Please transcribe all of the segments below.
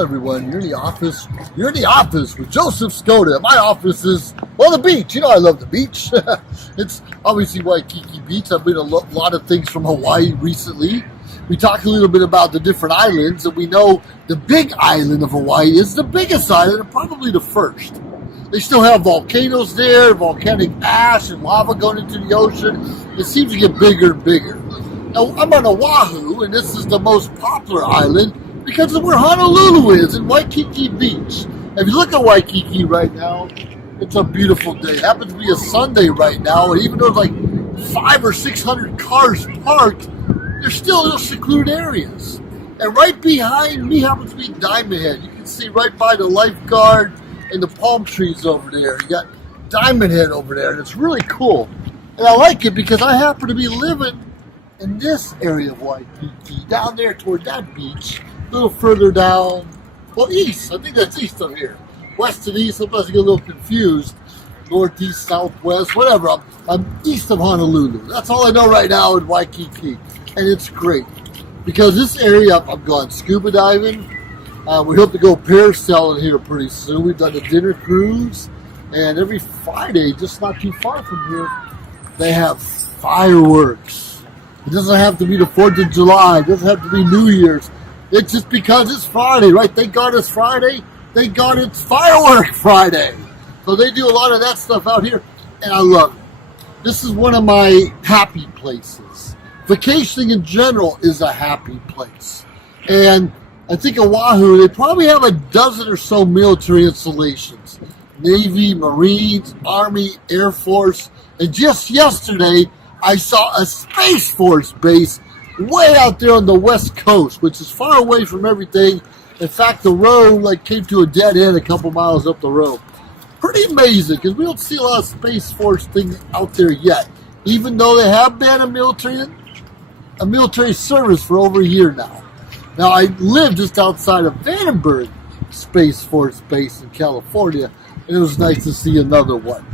Hello everyone, you're in the office. You're in the office with Joseph Skoda. My office is, well, the beach. You know I love the beach. It's obviously Waikiki Beach. I've been a lot of things from Hawaii recently. We talked a little bit about the different islands, and we know the big island of Hawaii is the biggest island and probably the first. They still have volcanoes there, volcanic ash and lava going into the ocean. It seems to get bigger and bigger. Now, I'm on Oahu, and this is the most popular island because of where Honolulu is, in Waikiki Beach. If you look at Waikiki right now, it's a beautiful day. It happens to be a Sunday right now, and even though there's like 500 or 600 cars parked, there's still little secluded areas. And right behind me happens to be Diamond Head. You can see right by the lifeguard and the palm trees over there. You got Diamond Head over there, and it's really cool. And I like it because I happen to be living in this area of Waikiki, down there toward that beach, a little further down, well, east. I think that's east of here. West and east, sometimes I get a little confused. Northeast, southwest, whatever. I'm east of Honolulu. That's all I know right now in Waikiki. And it's great because this area, I've gone scuba diving. We hope to go parasailing here pretty soon. We've done a dinner cruise. And every Friday, just not too far from here, they have fireworks. It doesn't have to be the 4th of July. It doesn't have to be New Year's. It's just because it's Friday, right? Thank God it's Friday. Thank God it's Firework Friday. So they do a lot of that stuff out here, and I love it. This is one of my happy places. Vacationing in general is a happy place. And I think Oahu, they probably have a dozen or so military installations. Navy, Marines, Army, Air Force. And just yesterday, I saw a Space Force base way out there on the West Coast, which is far away from everything. In fact, the road came to a dead end a couple miles up the road. Pretty amazing, because we don't see a lot of Space Force things out there yet, even though they have been a military service for over a year now. Now, I live just outside of Vandenberg Space Force Base in California, and it was nice to see another one.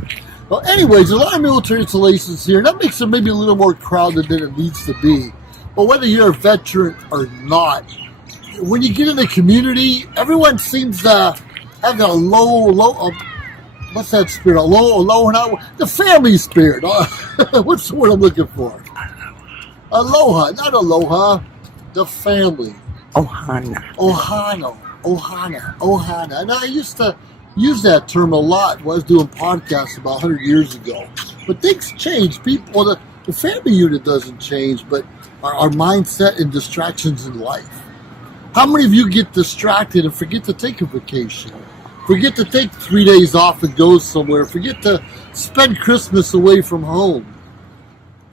Well, anyways, a lot of military installations here, and that makes it maybe a little more crowded than it needs to be. But whether you're a veteran or not, when you get in the community, everyone seems to have a what's that spirit? The family spirit. What's the word I'm looking for? Aloha, not aloha. The family. Ohana. And I used to use that term a lot when I was doing podcasts about 100 years ago. But things change. The family unit doesn't change, but our mindset and distractions in life. How many of you get distracted and forget to take a vacation? Forget to take 3 days off and go somewhere? Forget to spend Christmas away from home?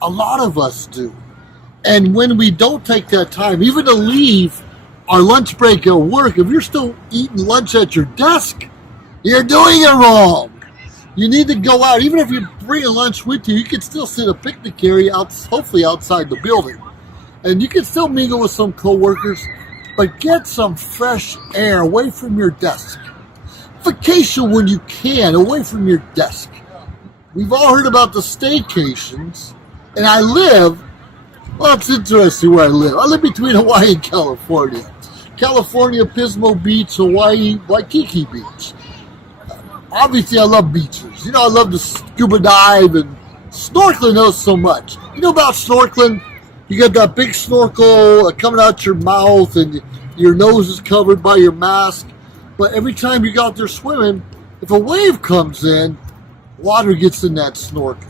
A lot of us do. And when we don't take that time, even to leave our lunch break at work, if you're still eating lunch at your desk, you're doing it wrong. You need to go out. Even if you bring a lunch with you, you can still sit a picnic area hopefully outside the building. And you can still mingle with some coworkers, but get some fresh air away from your desk. Vacation when you can, away from your desk. We've all heard about the staycations, and it's interesting where I live. I live between Hawaii and California. California, Pismo Beach, Hawaii, Waikiki Beach. Obviously, I love beaches. I love to scuba dive, and snorkeling not so much. You know about snorkeling? You got that big snorkel coming out your mouth, and your nose is covered by your mask. But every time you go out there swimming, if a wave comes in, water gets in that snorkel.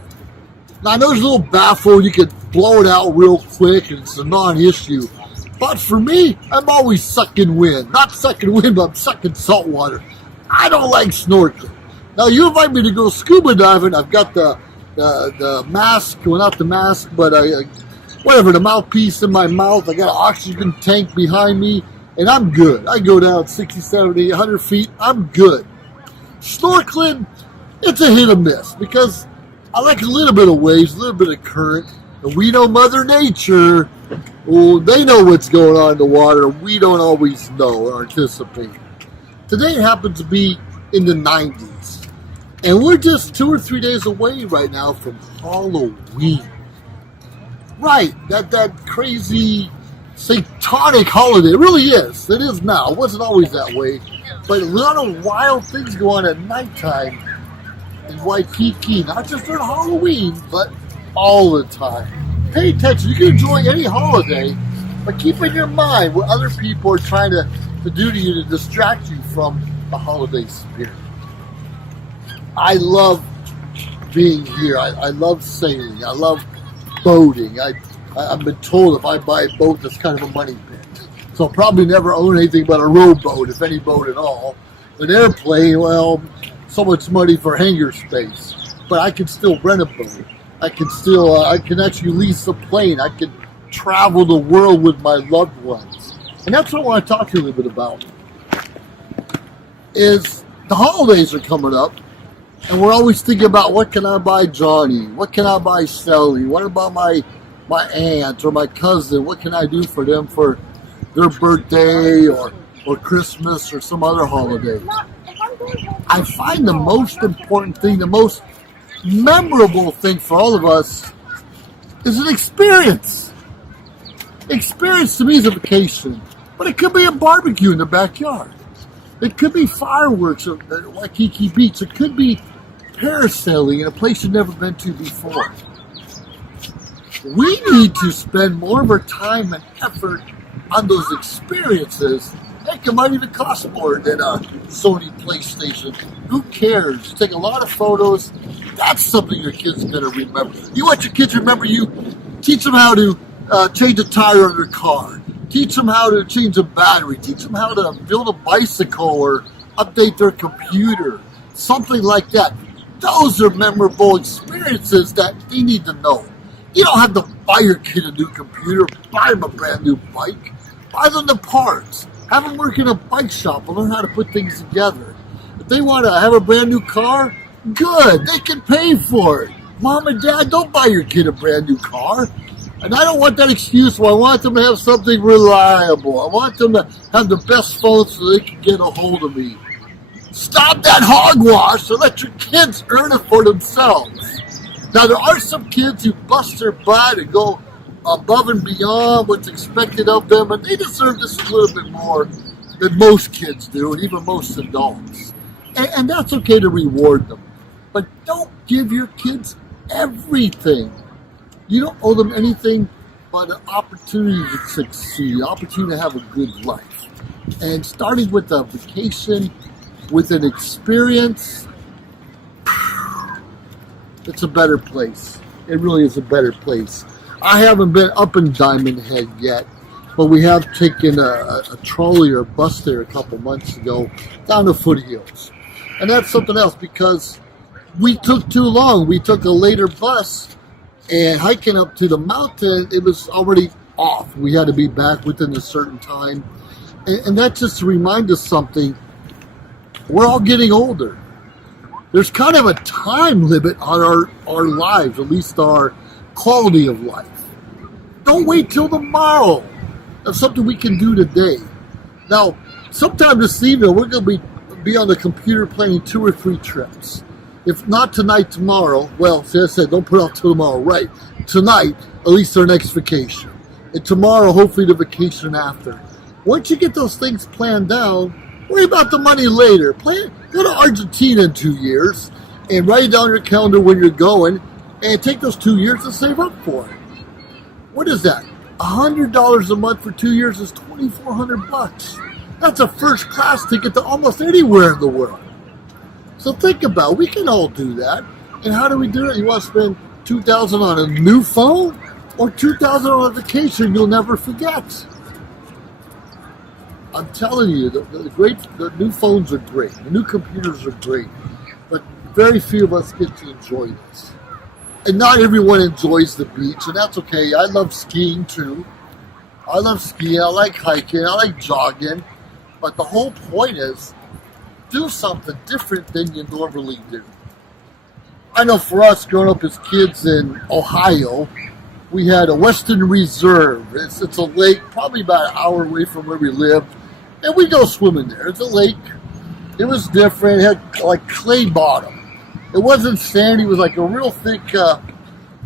Now, I know there's a little baffle. You can blow it out real quick, and it's a non-issue. But for me, I'm always sucking wind. Not sucking wind, but I'm sucking salt water. I don't like snorkeling. Now, you invite me to go scuba diving. I've got the mask, well, not the mask, but the mouthpiece in my mouth. I got an oxygen tank behind me, and I'm good. I go down 60, 70, 100 feet. I'm good. Snorkeling, it's a hit or miss because I like a little bit of waves, a little bit of current. And we know Mother Nature. Well, they know what's going on in the water. We don't always know or anticipate. Today it happens to be in the 90s. And we're just 2 or 3 days away right now from Halloween. Right, that crazy satanic holiday. It really is. It is now. It wasn't always that way. But a lot of wild things go on at nighttime in Waikiki. Not just on Halloween, but all the time. Pay attention. You can enjoy any holiday, but keep in your mind what other people are trying to do to you to distract you from the holiday spirit. I love being here. I love sailing. I love boating. I've been told if I buy a boat, that's kind of a money pit. So I'll probably never own anything but a rowboat, if any boat at all. An airplane, well, so much money for hangar space. But I can still rent a boat. I can actually lease a plane. I can travel the world with my loved ones. And that's what I want to talk to you a little bit about. Is the holidays are coming up. And we're always thinking about, what can I buy Johnny? What can I buy Sally? What about my aunt or my cousin? What can I do for them for their birthday or Christmas or some other holiday? I find the most important thing, the most memorable thing for all of us is an experience. Experience to me is a vacation, but it could be a barbecue in the backyard. It could be fireworks at Waikiki Beach. It could be parasailing in a place you've never been to before. We need to spend more of our time and effort on those experiences. Heck, it might even cost more than a Sony PlayStation. Who cares? Take a lot of photos. That's something your kids are going to remember. You want your kids to remember you? Teach them how to change a tire on their car. Teach them how to change a battery. Teach them how to build a bicycle or update their computer. Something like that. Those are memorable experiences that they need to know. You don't have to buy your kid a new computer, buy them a brand new bike. Buy them the parts. Have them work in a bike shop and learn how to put things together. If they want to have a brand new car, good. They can pay for it. Mom and Dad, don't buy your kid a brand new car. And I don't want that excuse. I want them to have something reliable. I want them to have the best phone so they can get a hold of me. Stop that hogwash and let your kids earn it for themselves. Now, there are some kids who bust their butt and go above and beyond what's expected of them, and they deserve this a little bit more than most kids do, and even most adults. And that's okay to reward them. But don't give your kids everything. You don't owe them anything but an opportunity to succeed, an opportunity to have a good life. And starting with a vacation, with an experience, it's a better place. It really is a better place. I haven't been up in Diamond Head yet, but we have taken a trolley or bus there a couple months ago down to Foothills. And that's something else because we took too long. We took a later bus, and hiking up to the mountain, it was already off. We had to be back within a certain time. And that's just to remind us something. We're all getting older. There's kind of a time limit on our lives, at least our quality of life. Don't wait till tomorrow. That's something we can do today. Now, sometime this evening, we're going to be on the computer planning 2 or 3 trips. If not tonight, tomorrow, well, as I said, don't put it off till tomorrow, right? Tonight, at least our next vacation. And tomorrow, hopefully the vacation after. Once you get those things planned down, worry about the money later. Go to Argentina in 2 years and write down your calendar when you're going and take those 2 years and save up for it. What is that? $100 a month for 2 years is $2,400. That's a first class ticket to almost anywhere in the world. So think about it. We can all do that. And how do we do it? You want to spend $2,000 on a new phone or $2,000 on a vacation you'll never forget? I'm telling you, the new phones are great. The new computers are great. But very few of us get to enjoy this. And not everyone enjoys the beach, and that's okay. I love skiing too. I love skiing. I like hiking. I like jogging. But the whole point is, do something different than you normally do. I know for us, growing up as kids in Ohio, we had a Western Reserve. It's a lake, probably about an hour away from where we lived. And we go swimming there. It's a lake. It was different. It had like clay bottom. It wasn't sandy. It was like a real thick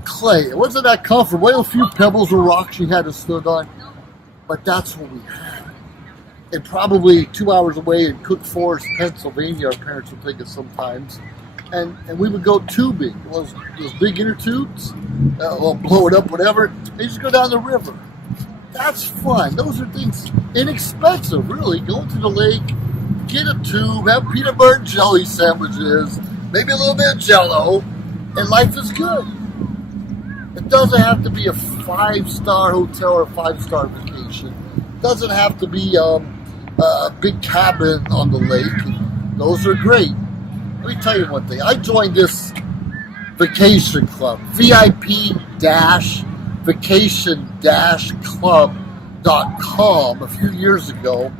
clay. It wasn't that comfortable. A few pebbles or rocks you had to stand on. but that's what we had. And probably 2 hours away in Cook Forest, Pennsylvania, our parents would take us sometimes. And we would go tubing, those big inner tubes, or blow it up, whatever. And just go down the river. That's fun. Those are things inexpensive, really. Go to the lake, get a tube, have peanut butter and jelly sandwiches, maybe a little bit of Jell-O, and life is good. It doesn't have to be a 5-star hotel or a 5-star vacation. It doesn't have to be a big cabin on the lake. Those are great. Let me tell you one thing. I joined this vacation club, VIP-vacation-club.com a few years ago.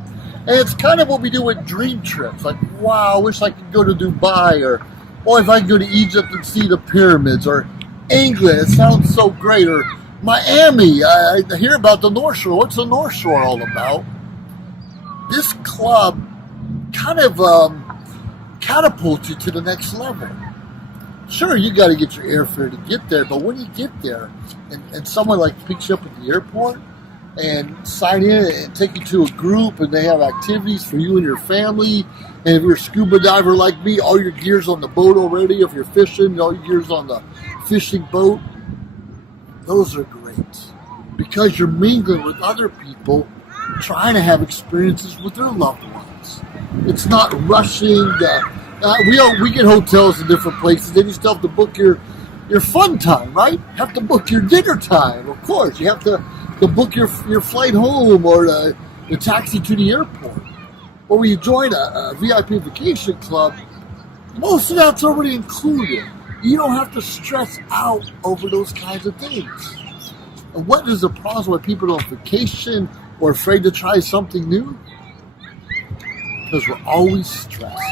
And it's kind of what we do with dream trips. Like, wow, I wish I could go to Dubai, or if I could go to Egypt and see the pyramids, or England, it sounds so great, or Miami, I hear about the North Shore. What's the North Shore all about? This club kind of catapults you to the next level. Sure, you got to get your airfare to get there, but when you get there, and someone like picks you up at the airport and sign in and take you to a group, and they have activities for you and your family, and if you're a scuba diver like me, all your gear's on the boat already. If you're fishing, all your gear's on the fishing boat. Those are great because you're mingling with other people trying to have experiences with their loved ones. It's not rushing. We get hotels in different places. Then you still have to book your fun time, right? You have to book your dinner time, of course. You have to book your flight home or the taxi to the airport. But when you join a VIP vacation club, most of that's already included. You don't have to stress out over those kinds of things. And what is the problem when people are on vacation or afraid to try something new? Because we're always stressed.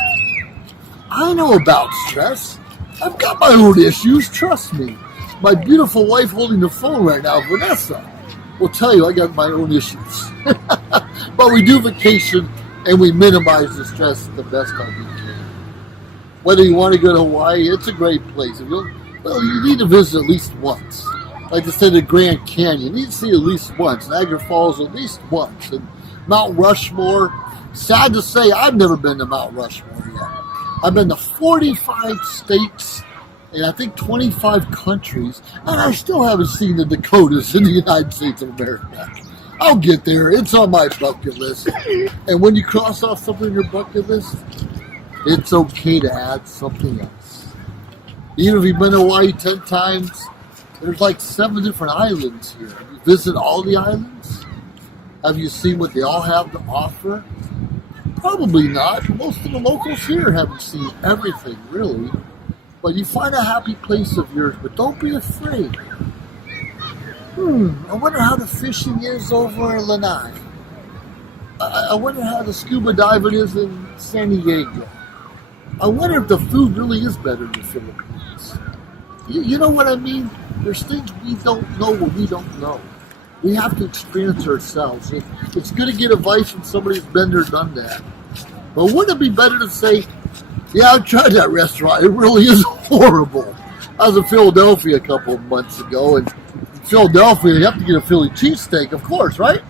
I know about stress. I've got my own issues, trust me. My beautiful wife holding the phone right now, Vanessa, will tell you I got my own issues. But we do vacation and we minimize the stress the best time we can. Whether you want to go to Hawaii, it's a great place. You need to visit at least once. Like I said, the Grand Canyon, you need to see at least once. Niagara Falls at least once. And Mount Rushmore, sad to say, I've never been to Mount Rushmore yet. I've been to 45 states and I think 25 countries, and I still haven't seen the Dakotas in the United States of America. I'll get there. It's on my bucket list. And when you cross off something on your bucket list, it's okay to add something else. Even if you've been to Hawaii 10 times, there's like 7 different islands here. Have you visited all the islands? Have you seen what they all have to offer? Probably not. Most of the locals here haven't seen everything, really. But you find a happy place of yours, but don't be afraid. I wonder how the fishing is over in Lanai. I wonder how the scuba diving is in San Diego. I wonder if the food really is better in the Philippines. You know what I mean? There's things we don't know what we don't know. We have to experience ourselves. It's good to get advice from somebody who's been there, done that. But wouldn't it be better to say, yeah, I tried that restaurant. It really is horrible. I was in Philadelphia a couple of months ago, and in Philadelphia, you have to get a Philly cheesesteak, of course, right?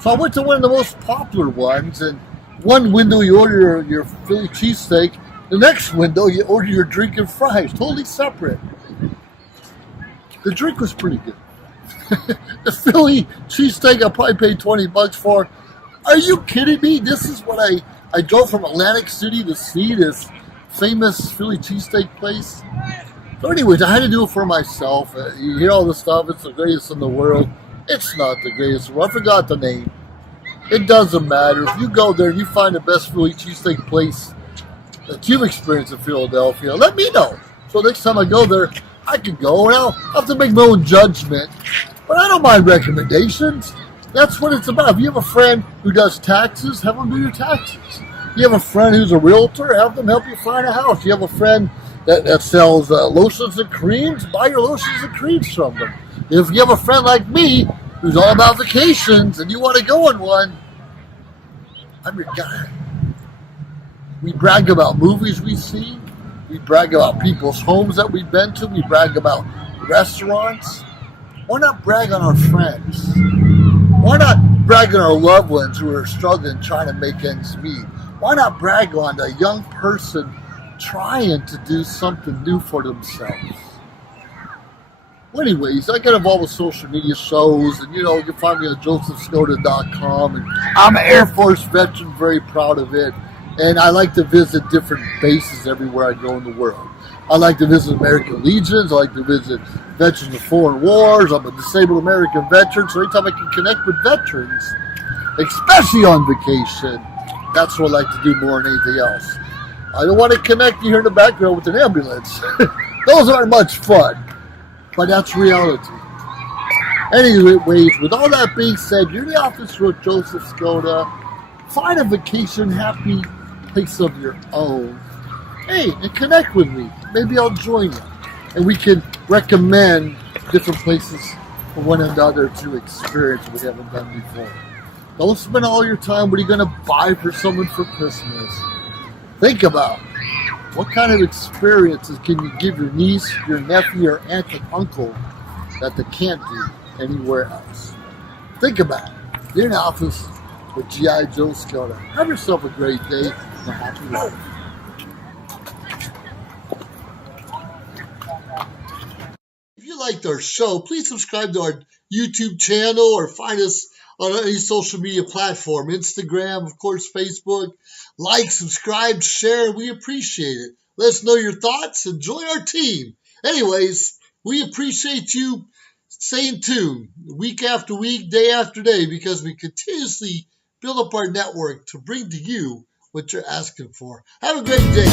So I went to one of the most popular ones, and one window you order your Philly cheesesteak, the next window you order your drink and fries, totally separate. The drink was pretty good. The Philly cheesesteak I probably paid $20 for. Are you kidding me? This is what I drove from Atlantic City to see this famous Philly cheesesteak place. So anyways, I had to do it for myself. You hear all this stuff, it's the greatest in the world. It's not the greatest in the world. I forgot the name. It doesn't matter. If you go there and you find the best Philly cheesesteak place that you've experienced in Philadelphia, let me know. So next time I go there, I can go and I'll have to make my own judgment. But I don't mind recommendations. That's what it's about. If you have a friend who does taxes, have them do your taxes. You have a friend who's a realtor, have them help you find a house. You have a friend that sells lotions and creams, buy your lotions and creams from them. If you have a friend like me who's all about vacations and you want to go on one, I'm your guy. We brag about movies we've seen. We brag about people's homes that we've been to. We brag about restaurants. Why not brag on our friends? Why not brag on our loved ones who are struggling, trying to make ends meet? Why not brag on a young person trying to do something new for themselves? Well, anyways, I get involved with social media shows, and you can find me on josephskoda.com. And I'm an Air Force veteran, very proud of it. And I like to visit different bases everywhere I go in the world. I like to visit American Legions. I like to visit veterans of foreign wars. I'm a disabled American veteran, so anytime I can connect with veterans, especially on vacation, that's what I like to do more than anything else. I don't want to connect you here in the background with an ambulance. Those aren't much fun. But that's reality. Anyways, with all that being said, you're the officer of Joseph Skoda. Find a vacation happy place of your own. Hey, and connect with me. Maybe I'll join you. And we can recommend different places for one another to experience we haven't done before. Don't spend all your time what are you going to buy for someone for Christmas. Think about what kind of experiences can you give your niece, your nephew, your aunt and uncle that they can't do anywhere else? Think about it. You're in the office with G.I. Joe Skoda. Have yourself a great day and a happy life. If you liked our show, please subscribe to our YouTube channel or find us on any social media platform, Instagram, of course, Facebook. Like, subscribe, share. We appreciate it. Let us know your thoughts and join our team. Anyways, we appreciate you staying tuned week after week, day after day, because we continuously build up our network to bring to you what you're asking for. Have a great day.